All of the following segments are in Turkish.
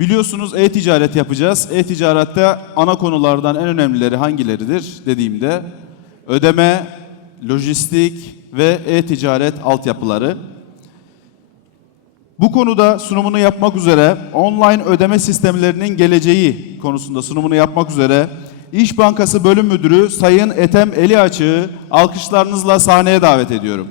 Biliyorsunuz e-ticaret yapacağız. E-ticarette ana konulardan en önemlileri hangileridir dediğimde ödeme, lojistik ve e-ticaret altyapıları. Bu konuda sunumunu yapmak üzere online ödeme sistemlerinin geleceği konusunda sunumunu yapmak üzere İş Bankası Bölüm Müdürü Sayın Etem Eliaçık'ı alkışlarınızla sahneye davet ediyorum.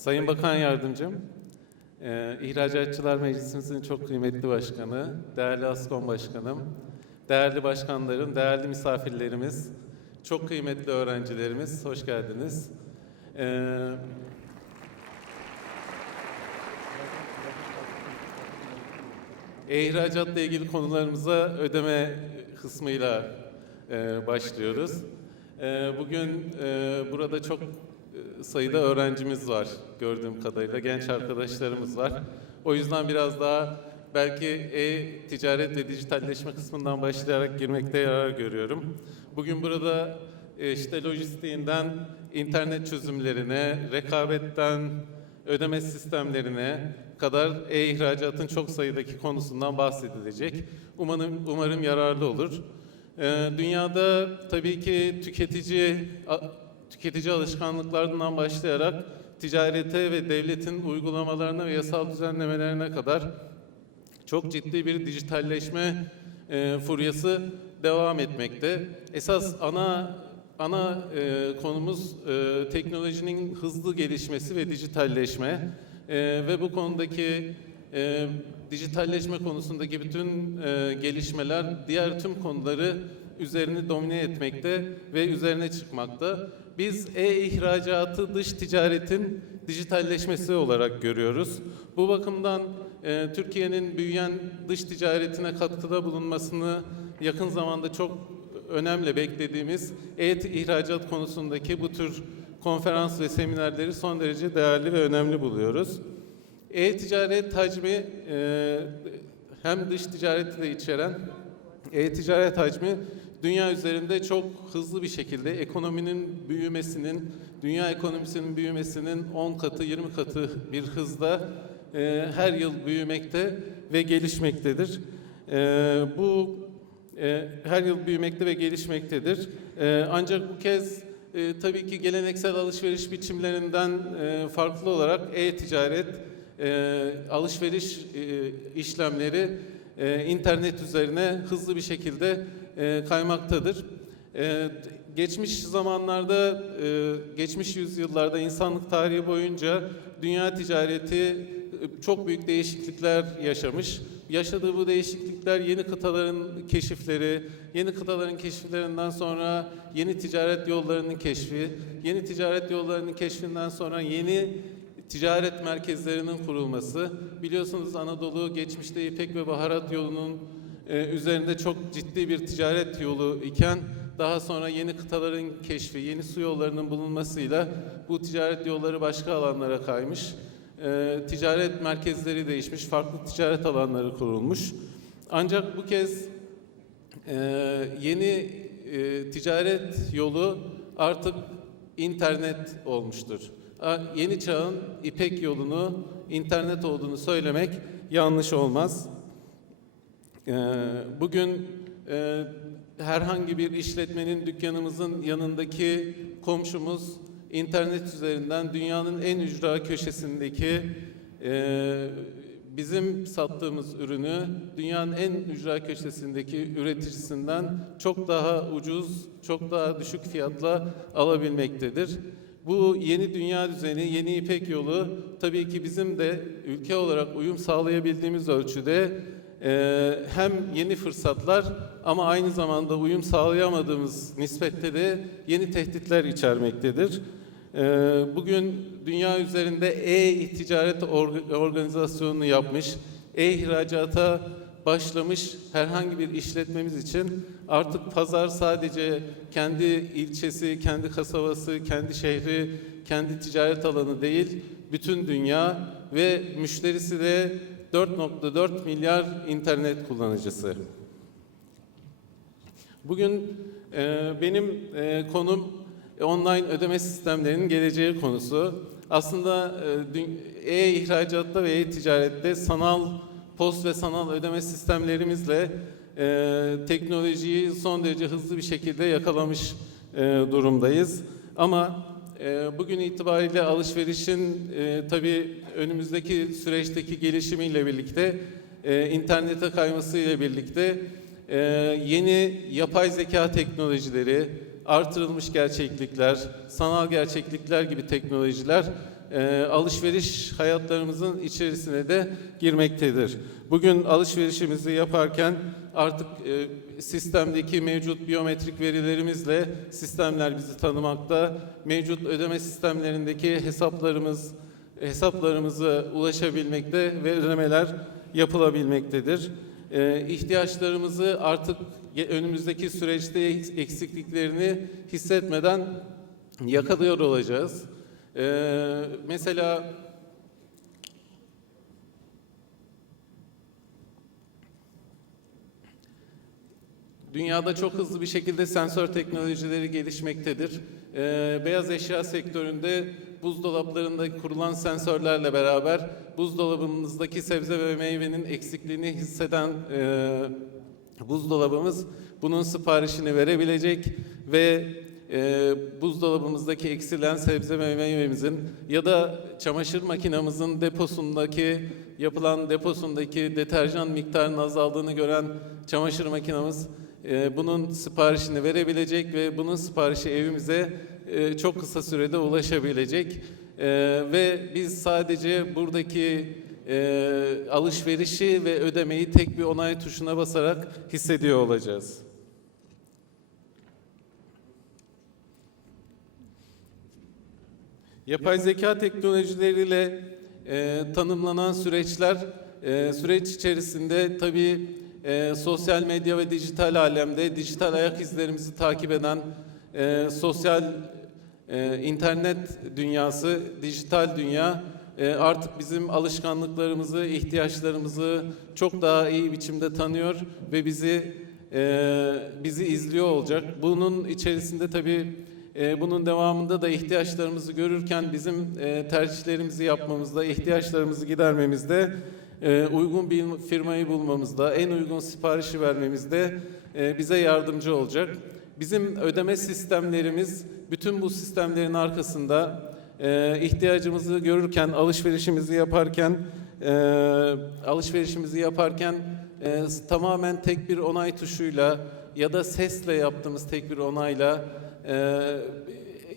Sayın Bakan Yardımcım, e, İhracatçılar Meclisimizin çok kıymetli başkanı, değerli ASKOM Başkanım, değerli başkanlarım, değerli misafirlerimiz, çok kıymetli öğrencilerimiz, hoş geldiniz. E, E-ihracatla ilgili konularımıza ödeme kısmıyla e, başlıyoruz. E, bugün e, burada çok e, sayıda öğrencimiz var gördüğüm kadarıyla, genç arkadaşlarımız var. O yüzden biraz daha belki e-ticaret ve dijitalleşme kısmından başlayarak girmekte yarar görüyorum. Bugün burada e, işte lojistiğinden internet çözümlerine, rekabetten ödeme sistemlerine kadar e-ihracatın çok sayıdaki konusundan bahsedilecek. Umarım, umarım yararlı olur. Ee, dünyada tabii ki tüketici tüketici alışkanlıklarından başlayarak ticarete ve devletin uygulamalarına ve yasal düzenlemelerine kadar çok ciddi bir dijitalleşme e, furyası devam etmekte. Esas ana ana e, konumuz e, teknolojinin hızlı gelişmesi ve dijitalleşme E, ve bu konudaki e, dijitalleşme konusundaki bütün e, gelişmeler diğer tüm konuları üzerini domine etmekte ve üzerine çıkmakta. Biz e-ihracatı dış ticaretin dijitalleşmesi olarak görüyoruz. Bu bakımdan e, Türkiye'nin büyüyen dış ticaretine katkıda bulunmasını yakın zamanda çok önemli beklediğimiz e-ihracat konusundaki bu tür konferans ve seminerleri son derece değerli ve önemli buluyoruz. E-ticaret hacmi e, hem dış ticareti de içeren e-ticaret hacmi dünya üzerinde çok hızlı bir şekilde ekonominin büyümesinin, dünya ekonomisinin büyümesinin 10 katı, 20 katı bir hızda e, her yıl büyümekte ve gelişmektedir. E, bu e, her yıl büyümekte ve gelişmektedir. E, ancak bu kez e, tabii ki geleneksel alışveriş biçimlerinden e, farklı olarak e-ticaret, e, alışveriş e, işlemleri e, internet üzerine hızlı bir şekilde e, kaymaktadır. E, geçmiş zamanlarda, e, geçmiş yüzyıllarda insanlık tarihi boyunca dünya ticareti e, çok büyük değişiklikler yaşamış. Yaşadığı bu değişiklikler yeni kıtaların keşifleri, yeni kıtaların keşiflerinden sonra yeni ticaret yollarının keşfi, yeni ticaret yollarının keşfinden sonra yeni ticaret merkezlerinin kurulması. Biliyorsunuz Anadolu geçmişte İpek ve Baharat yolunun e, üzerinde çok ciddi bir ticaret yolu iken daha sonra yeni kıtaların keşfi, yeni su yollarının bulunmasıyla bu ticaret yolları başka alanlara kaymış. E, ticaret merkezleri değişmiş, farklı ticaret alanları kurulmuş. Ancak bu kez e, yeni e, ticaret yolu artık internet olmuştur. Yeni çağın İpek yolunu internet olduğunu söylemek yanlış olmaz. Ee, Bugün e, herhangi bir işletmenin dükkanımızın yanındaki komşumuz internet üzerinden dünyanın en ücra köşesindeki e, bizim sattığımız ürünü dünyanın en ücra köşesindeki üreticisinden çok daha ucuz, çok daha düşük fiyatla alabilmektedir. Bu yeni dünya düzeni, yeni İpek yolu tabii ki bizim de ülke olarak uyum sağlayabildiğimiz ölçüde ee, hem yeni fırsatlar ama aynı zamanda uyum sağlayamadığımız nispette de yeni tehditler içermektedir. Ee, bugün dünya üzerinde e-ticaret org- organizasyonunu yapmış, E-ihracata başlamış herhangi bir işletmemiz için artık pazar sadece kendi ilçesi, kendi kasabası, kendi şehri, kendi ticaret alanı değil, bütün dünya ve müşterisi de 4.4 milyar internet kullanıcısı. Bugün e, benim e, konum e, online ödeme sistemlerinin geleceği konusu. Aslında e, e-ihracatta ve e-ticarette sanal post ve sanal ödeme sistemlerimizle e, teknolojiyi son derece hızlı bir şekilde yakalamış e, durumdayız. Ama bugün itibariyle alışverişin e, tabii önümüzdeki süreçteki gelişimiyle birlikte e, internete kaymasıyla birlikte ee, yeni yapay zeka teknolojileri, artırılmış gerçeklikler, sanal gerçeklikler gibi teknolojiler e, alışveriş hayatlarımızın içerisine de girmektedir. Bugün alışverişimizi yaparken artık e, sistemdeki mevcut biyometrik verilerimizle sistemler bizi tanımakta, mevcut ödeme sistemlerindeki hesaplarımız hesaplarımıza ulaşabilmekte ve ödemeler yapılabilmektedir e, ihtiyaçlarımızı artık önümüzdeki süreçte eks- eksikliklerini hissetmeden yakalıyor olacağız. E, mesela Dünyada çok hızlı bir şekilde sensör teknolojileri gelişmektedir. Ee, beyaz eşya sektöründe buzdolaplarında kurulan sensörlerle beraber buzdolabımızdaki sebze ve meyvenin eksikliğini hisseden e, buzdolabımız bunun siparişini verebilecek ve e, buzdolabımızdaki eksilen sebze ve meyvemizin ya da çamaşır makinamızın deposundaki yapılan deposundaki deterjan miktarının azaldığını gören çamaşır makinamız e, bunun siparişini verebilecek ve bunun siparişi evimize e, çok kısa sürede ulaşabilecek E, ve biz sadece buradaki e, alışverişi ve ödemeyi tek bir onay tuşuna basarak hissediyor olacağız. Yapay zeka teknolojileriyle e, tanımlanan süreçler, e, süreç içerisinde tabii e, sosyal medya ve dijital alemde dijital ayak izlerimizi takip eden e, sosyal e, internet dünyası, dijital dünya e, artık bizim alışkanlıklarımızı, ihtiyaçlarımızı çok daha iyi biçimde tanıyor ve bizi e, bizi izliyor olacak. Bunun içerisinde tabii bunun devamında da ihtiyaçlarımızı görürken bizim e, tercihlerimizi yapmamızda, ihtiyaçlarımızı gidermemizde, e, uygun bir firmayı bulmamızda, en uygun siparişi vermemizde e, bize yardımcı olacak. Bizim ödeme sistemlerimiz bütün bu sistemlerin arkasında ihtiyacımızı görürken, alışverişimizi yaparken, alışverişimizi yaparken tamamen tek bir onay tuşuyla ya da sesle yaptığımız tek bir onayla e,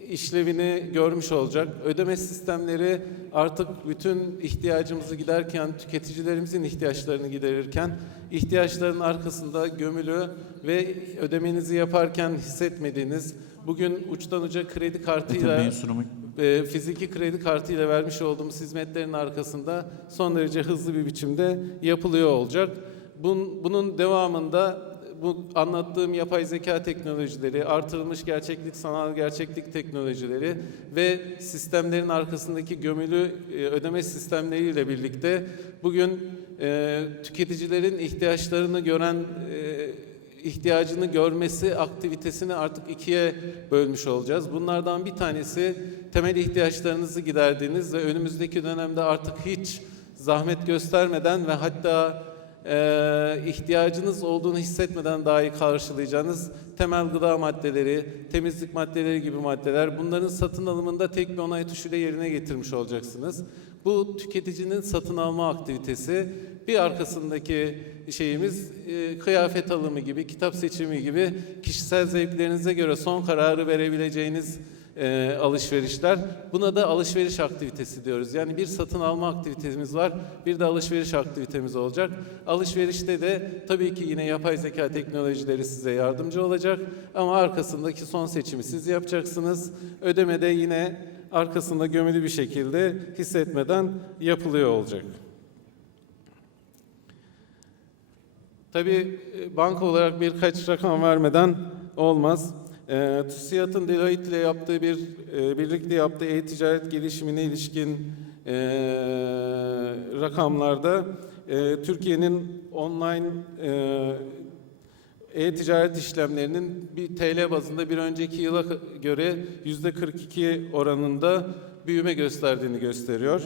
işlevini görmüş olacak. Ödeme sistemleri artık bütün ihtiyacımızı giderken, tüketicilerimizin ihtiyaçlarını giderirken, ihtiyaçların arkasında gömülü ve ödemenizi yaparken hissetmediğiniz, bugün uçtan uca kredi kartıyla e, fiziki kredi kartıyla vermiş olduğumuz hizmetlerin arkasında son derece hızlı bir biçimde yapılıyor olacak. Bun, bunun devamında bu anlattığım yapay zeka teknolojileri, artırılmış gerçeklik, sanal gerçeklik teknolojileri ve sistemlerin arkasındaki gömülü e, ödeme sistemleriyle birlikte bugün e, tüketicilerin ihtiyaçlarını gören e, ihtiyacını görmesi aktivitesini artık ikiye bölmüş olacağız. Bunlardan bir tanesi temel ihtiyaçlarınızı giderdiğiniz ve önümüzdeki dönemde artık hiç zahmet göstermeden ve hatta e, ihtiyacınız olduğunu hissetmeden dahi karşılayacağınız temel gıda maddeleri, temizlik maddeleri gibi maddeler bunların satın alımında tek bir onay tuşuyla yerine getirmiş olacaksınız. Bu tüketicinin satın alma aktivitesi. Bir arkasındaki şeyimiz e, kıyafet alımı gibi, kitap seçimi gibi kişisel zevklerinize göre son kararı verebileceğiniz e, alışverişler. Buna da alışveriş aktivitesi diyoruz. Yani bir satın alma aktivitemiz var, bir de alışveriş aktivitemiz olacak. Alışverişte de tabii ki yine yapay zeka teknolojileri size yardımcı olacak ama arkasındaki son seçimi siz yapacaksınız. Ödeme de yine arkasında gömülü bir şekilde hissetmeden yapılıyor olacak. Tabii e, banka olarak birkaç rakam vermeden olmaz. E, TÜSİAD'ın Deloitte ile yaptığı bir, e, birlikte yaptığı e-ticaret gelişimine ilişkin e, rakamlarda e, Türkiye'nin online e, e-ticaret işlemlerinin bir TL bazında bir önceki yıla göre yüzde 42 oranında büyüme gösterdiğini gösteriyor.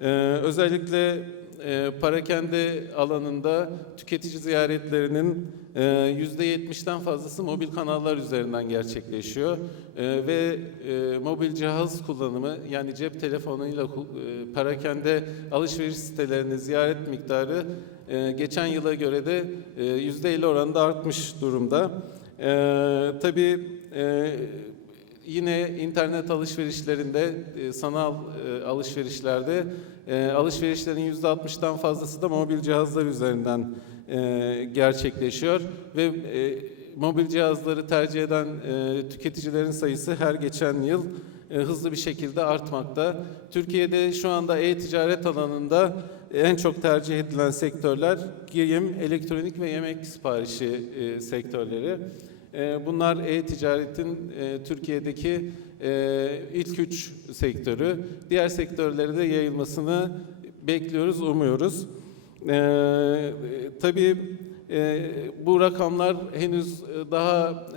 Ee, özellikle e, parakende alanında tüketici ziyaretlerinin e, yüzde 70'ten fazlası mobil kanallar üzerinden gerçekleşiyor Ee, ve e, mobil cihaz kullanımı yani cep telefonuyla e, parakende alışveriş sitelerini ziyaret miktarı e, geçen yıla göre de e, yüzde 50 oranında artmış durumda. E, tabii e, yine internet alışverişlerinde, e, sanal e, alışverişlerde e, alışverişlerin yüzde 60'tan fazlası da mobil cihazlar üzerinden gerçekleşiyor ve mobil cihazları tercih eden tüketicilerin sayısı her geçen yıl hızlı bir şekilde artmakta. Türkiye'de şu anda e-ticaret alanında en çok tercih edilen sektörler giyim, elektronik ve yemek siparişi sektörleri. E, bunlar e-ticaretin e, Türkiye'deki e, ilk üç sektörü. Diğer sektörlere de yayılmasını bekliyoruz, umuyoruz. E, tabii e, bu rakamlar henüz daha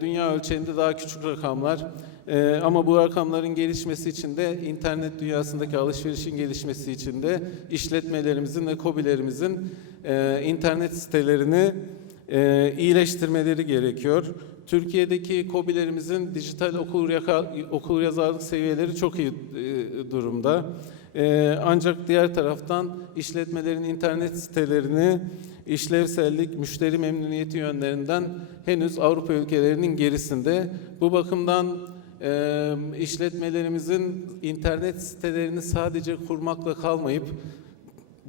dünya ölçeğinde daha küçük rakamlar. E, ama bu rakamların gelişmesi için de internet dünyasındaki alışverişin gelişmesi için de işletmelerimizin ve kobilerimizin e, internet sitelerini e, iyileştirmeleri gerekiyor. Türkiye'deki kobilerimizin dijital okur, yaka, okur yazarlık seviyeleri çok iyi e, durumda. E, ancak diğer taraftan işletmelerin internet sitelerini işlevsellik, müşteri memnuniyeti yönlerinden henüz Avrupa ülkelerinin gerisinde. Bu bakımdan e, işletmelerimizin internet sitelerini sadece kurmakla kalmayıp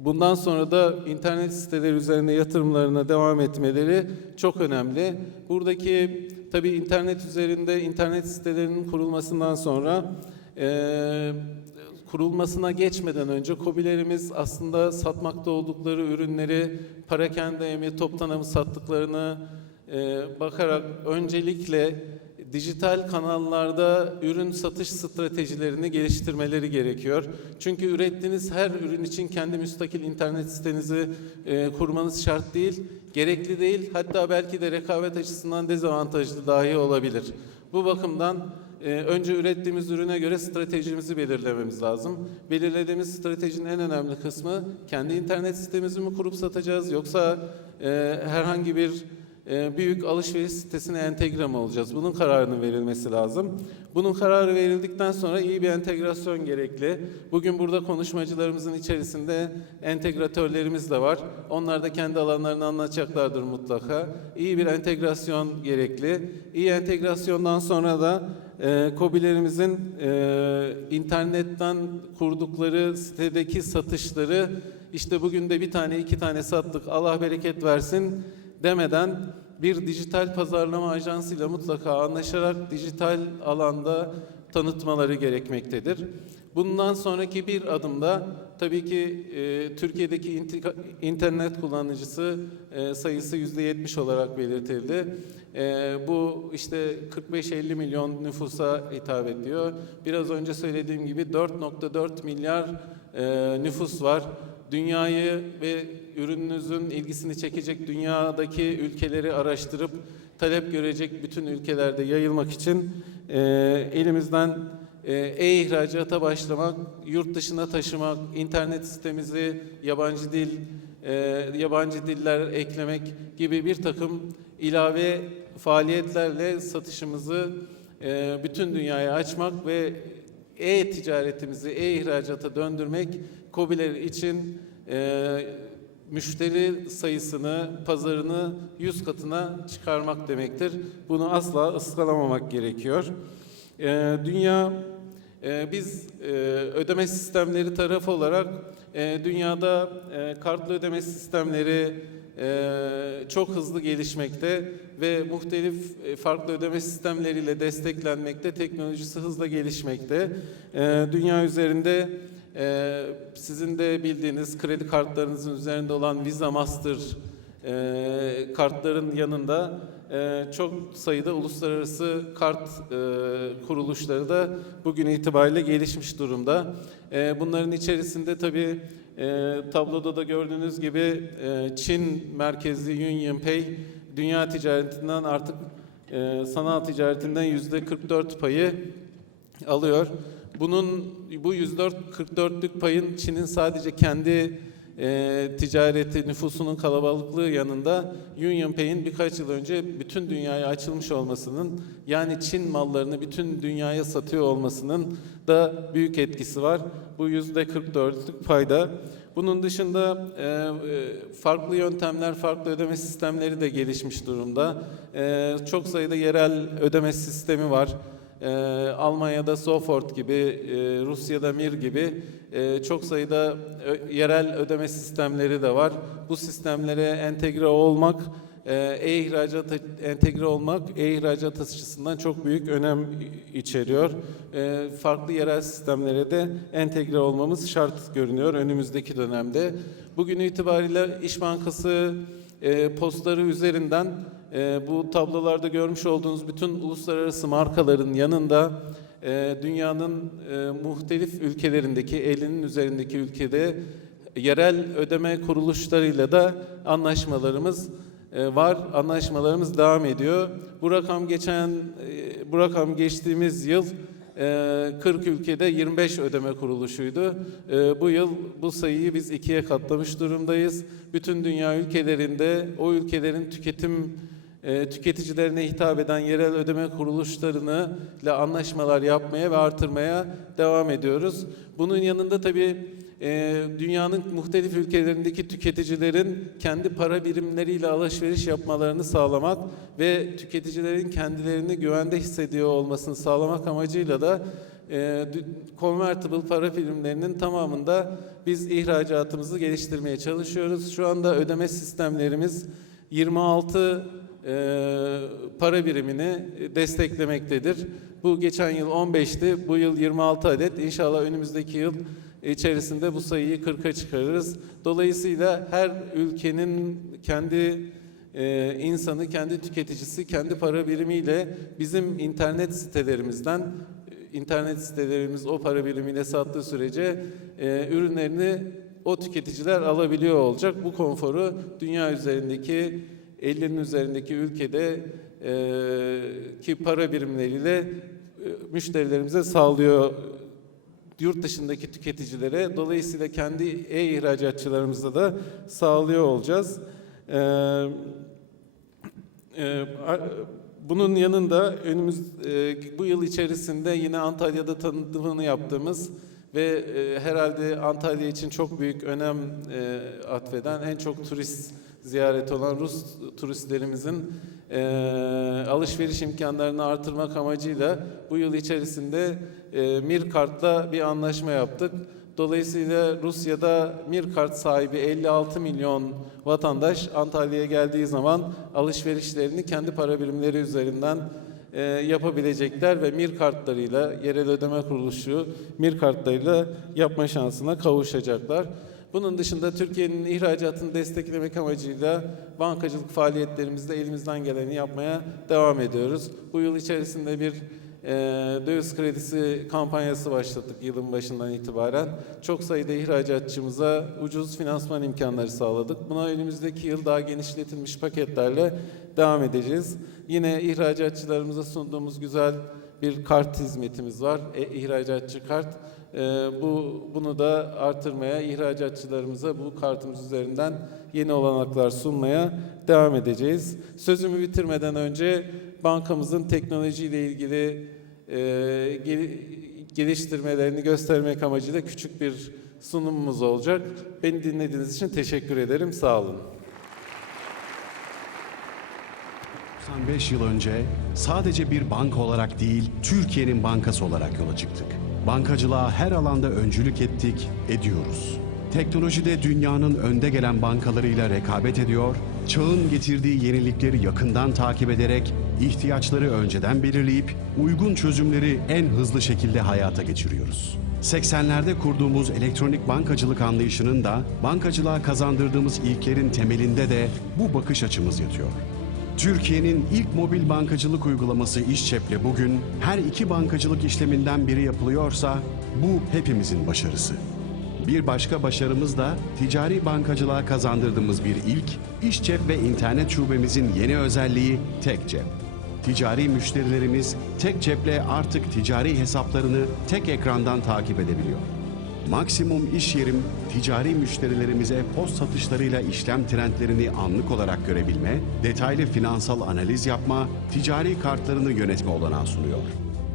Bundan sonra da internet siteleri üzerine yatırımlarına devam etmeleri çok önemli. Buradaki tabii internet üzerinde internet sitelerinin kurulmasından sonra eee, kurulmasına geçmeden önce kobilerimiz aslında satmakta oldukları ürünleri parakende mi toptan mı sattıklarını eee, bakarak öncelikle dijital kanallarda ürün satış stratejilerini geliştirmeleri gerekiyor. Çünkü ürettiğiniz her ürün için kendi müstakil internet sitenizi e, kurmanız şart değil, gerekli değil. Hatta belki de rekabet açısından dezavantajlı dahi olabilir. Bu bakımdan e, önce ürettiğimiz ürüne göre stratejimizi belirlememiz lazım. Belirlediğimiz stratejinin en önemli kısmı kendi internet sitemizi mi kurup satacağız yoksa e, herhangi bir büyük alışveriş sitesine entegre mi olacağız? Bunun kararının verilmesi lazım. Bunun kararı verildikten sonra iyi bir entegrasyon gerekli. Bugün burada konuşmacılarımızın içerisinde entegratörlerimiz de var. Onlar da kendi alanlarını anlatacaklardır mutlaka. İyi bir entegrasyon gerekli. İyi entegrasyondan sonra da e, KOBİ'lerimizin e, internetten kurdukları sitedeki satışları işte bugün de bir tane iki tane sattık Allah bereket versin demeden bir dijital pazarlama ajansıyla mutlaka anlaşarak dijital alanda tanıtmaları gerekmektedir. Bundan sonraki bir adımda tabii ki e, Türkiye'deki internet kullanıcısı e, sayısı %70 olarak belirtildi. E, bu işte 45-50 milyon nüfusa hitap ediyor. Biraz önce söylediğim gibi 4.4 milyar e, nüfus var dünyayı ve ürününüzün ilgisini çekecek dünyadaki ülkeleri araştırıp talep görecek bütün ülkelerde yayılmak için e, elimizden e, e-ihracata başlamak, yurt dışına taşımak, internet sitemizi yabancı dil, e, yabancı diller eklemek gibi bir takım ilave faaliyetlerle satışımızı e, bütün dünyaya açmak ve e-ticaretimizi e-ihracata döndürmek KOBİ'ler için e, müşteri sayısını, pazarını 100 katına çıkarmak demektir. Bunu asla ıskalamamak gerekiyor. E, dünya, e, biz e, ödeme sistemleri tarafı olarak e, dünyada e, kartlı ödeme sistemleri e, çok hızlı gelişmekte ve muhtelif e, farklı ödeme sistemleriyle desteklenmekte, teknolojisi hızla gelişmekte. E, dünya üzerinde e, sizin de bildiğiniz kredi kartlarınızın üzerinde olan Visa Master e, kartların yanında e, çok sayıda uluslararası kart e, kuruluşları da bugün itibariyle gelişmiş durumda. E, bunların içerisinde tabii e, tabloda da gördüğünüz gibi e, Çin merkezli UnionPay dünya ticaretinden artık e, sanal ticaretinden yüzde 44 payı alıyor. Bunun bu 104 44'lük payın Çin'in sadece kendi e, ticareti nüfusunun kalabalıklığı yanında UnionPay'in birkaç yıl önce bütün dünyaya açılmış olmasının yani Çin mallarını bütün dünyaya satıyor olmasının da büyük etkisi var. Bu yüzde 44'lük payda. Bunun dışında e, e, farklı yöntemler, farklı ödeme sistemleri de gelişmiş durumda. E, çok sayıda yerel ödeme sistemi var. E, Almanya'da Sofort gibi, e, Rusya'da Mir gibi e, çok sayıda yerel ödeme sistemleri de var. Bu sistemlere entegre olmak, e, e-ihracata entegre olmak e-ihracat açısından çok büyük önem içeriyor. E, farklı yerel sistemlere de entegre olmamız şart görünüyor önümüzdeki dönemde. Bugün itibariyle İş Bankası e, postları üzerinden e, bu tablolarda görmüş olduğunuz bütün uluslararası markaların yanında e, dünyanın e, muhtelif ülkelerindeki 50'nin üzerindeki ülkede yerel ödeme kuruluşlarıyla da anlaşmalarımız e, var. Anlaşmalarımız devam ediyor. Bu rakam geçen e, bu rakam geçtiğimiz yıl e, 40 ülkede 25 ödeme kuruluşuydu. E, Bu yıl bu sayıyı biz ikiye katlamış durumdayız. Bütün dünya ülkelerinde o ülkelerin tüketim e, tüketicilerine hitap eden yerel ödeme kuruluşlarını ile anlaşmalar yapmaya ve artırmaya devam ediyoruz. Bunun yanında tabii e, dünyanın muhtelif ülkelerindeki tüketicilerin kendi para birimleriyle alışveriş yapmalarını sağlamak ve tüketicilerin kendilerini güvende hissediyor olmasını sağlamak amacıyla da e, convertible para birimlerinin tamamında biz ihracatımızı geliştirmeye çalışıyoruz. Şu anda ödeme sistemlerimiz 26 e, para birimini desteklemektedir. Bu geçen yıl 15'ti, bu yıl 26 adet. İnşallah önümüzdeki yıl içerisinde bu sayıyı 40'a çıkarırız. Dolayısıyla her ülkenin kendi e, insanı, kendi tüketicisi, kendi para birimiyle bizim internet sitelerimizden internet sitelerimiz o para birimiyle sattığı sürece e, ürünlerini o tüketiciler alabiliyor olacak. Bu konforu dünya üzerindeki 50'nin üzerindeki ülkede e, ki para birimleriyle e, müşterilerimize sağlıyor yurt dışındaki tüketicilere dolayısıyla kendi e-ihracatçılarımıza da sağlıyor olacağız. E, a- bunun yanında önümüz e, bu yıl içerisinde yine Antalya'da tanıtımını yaptığımız ve e, herhalde Antalya için çok büyük önem e, atfeden en çok turist ziyareti olan Rus turistlerimizin e, alışveriş imkanlarını artırmak amacıyla bu yıl içerisinde e, Mirkart'la bir anlaşma yaptık. Dolayısıyla Rusya'da Mirkart sahibi 56 milyon vatandaş Antalya'ya geldiği zaman alışverişlerini kendi para birimleri üzerinden e, yapabilecekler ve Mir kartlarıyla yerel ödeme kuruluşu Mir kartlarıyla yapma şansına kavuşacaklar. Bunun dışında Türkiye'nin ihracatını desteklemek amacıyla bankacılık faaliyetlerimizde elimizden geleni yapmaya devam ediyoruz. Bu yıl içerisinde bir e, döviz kredisi kampanyası başlattık yılın başından itibaren. Çok sayıda ihracatçımıza ucuz finansman imkanları sağladık. Buna önümüzdeki yıl daha genişletilmiş paketlerle devam edeceğiz. Yine ihracatçılarımıza sunduğumuz güzel bir kart hizmetimiz var. E, ihracatçı kart. E, bu bunu da artırmaya, ihracatçılarımıza bu kartımız üzerinden yeni olanaklar sunmaya devam edeceğiz. Sözümü bitirmeden önce bankamızın teknolojiyle ilgili e, gel- geliştirmelerini göstermek amacıyla küçük bir sunumumuz olacak. Beni dinlediğiniz için teşekkür ederim. Sağ olun. 95 yıl önce sadece bir banka olarak değil, Türkiye'nin bankası olarak yola çıktık. Bankacılığa her alanda öncülük ettik, ediyoruz. Teknolojide dünyanın önde gelen bankalarıyla rekabet ediyor, çağın getirdiği yenilikleri yakından takip ederek ihtiyaçları önceden belirleyip uygun çözümleri en hızlı şekilde hayata geçiriyoruz. 80'lerde kurduğumuz elektronik bankacılık anlayışının da bankacılığa kazandırdığımız ilklerin temelinde de bu bakış açımız yatıyor. Türkiye'nin ilk mobil bankacılık uygulaması İşçep'le bugün her iki bankacılık işleminden biri yapılıyorsa bu hepimizin başarısı. Bir başka başarımız da ticari bankacılığa kazandırdığımız bir ilk, iş cep ve internet şubemizin yeni özelliği tek cep. Ticari müşterilerimiz tek ceple artık ticari hesaplarını tek ekrandan takip edebiliyor. Maksimum iş yerim ticari müşterilerimize post satışlarıyla işlem trendlerini anlık olarak görebilme, detaylı finansal analiz yapma, ticari kartlarını yönetme olanağı sunuyor.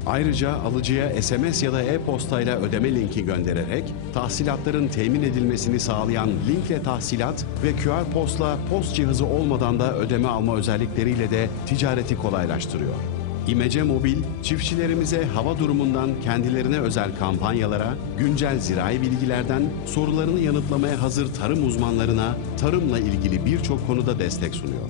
Ayrıca alıcıya SMS ya da e-postayla ödeme linki göndererek tahsilatların temin edilmesini sağlayan linkle tahsilat ve QR postla post cihazı olmadan da ödeme alma özellikleriyle de ticareti kolaylaştırıyor. İmece Mobil, çiftçilerimize hava durumundan kendilerine özel kampanyalara, güncel zirai bilgilerden sorularını yanıtlamaya hazır tarım uzmanlarına tarımla ilgili birçok konuda destek sunuyor.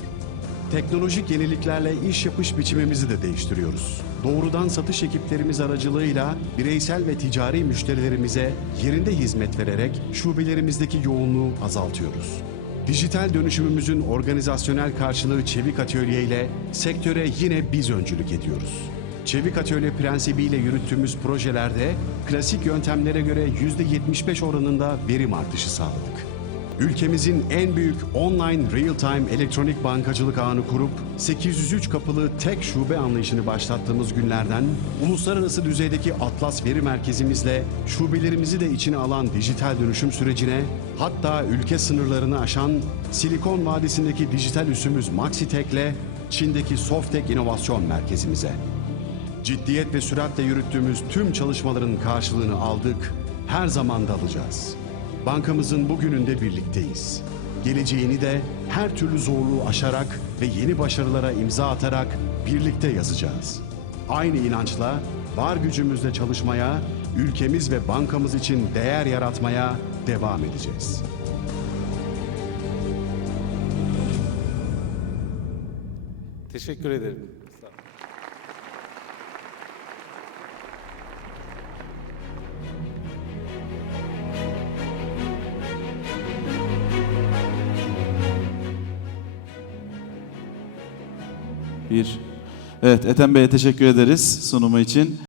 Teknolojik yeniliklerle iş yapış biçimimizi de değiştiriyoruz. Doğrudan satış ekiplerimiz aracılığıyla bireysel ve ticari müşterilerimize yerinde hizmet vererek şubelerimizdeki yoğunluğu azaltıyoruz. Dijital dönüşümümüzün organizasyonel karşılığı Çevik Atölye ile sektöre yine biz öncülük ediyoruz. Çevik Atölye prensibiyle yürüttüğümüz projelerde klasik yöntemlere göre %75 oranında verim artışı sağladık. Ülkemizin en büyük online real-time elektronik bankacılık ağını kurup 803 kapılı tek şube anlayışını başlattığımız günlerden uluslararası düzeydeki Atlas Veri Merkezimizle şubelerimizi de içine alan dijital dönüşüm sürecine hatta ülke sınırlarını aşan Silikon Vadisi'ndeki dijital üssümüz Maxitek'le Çin'deki Softek İnovasyon Merkezimize. Ciddiyet ve süratle yürüttüğümüz tüm çalışmaların karşılığını aldık, her zaman da alacağız. Bankamızın bugününde birlikteyiz. Geleceğini de her türlü zorluğu aşarak ve yeni başarılara imza atarak birlikte yazacağız. Aynı inançla var gücümüzle çalışmaya, ülkemiz ve bankamız için değer yaratmaya devam edeceğiz. Teşekkür ederim. Evet Ethem Bey'e teşekkür ederiz sunumu için.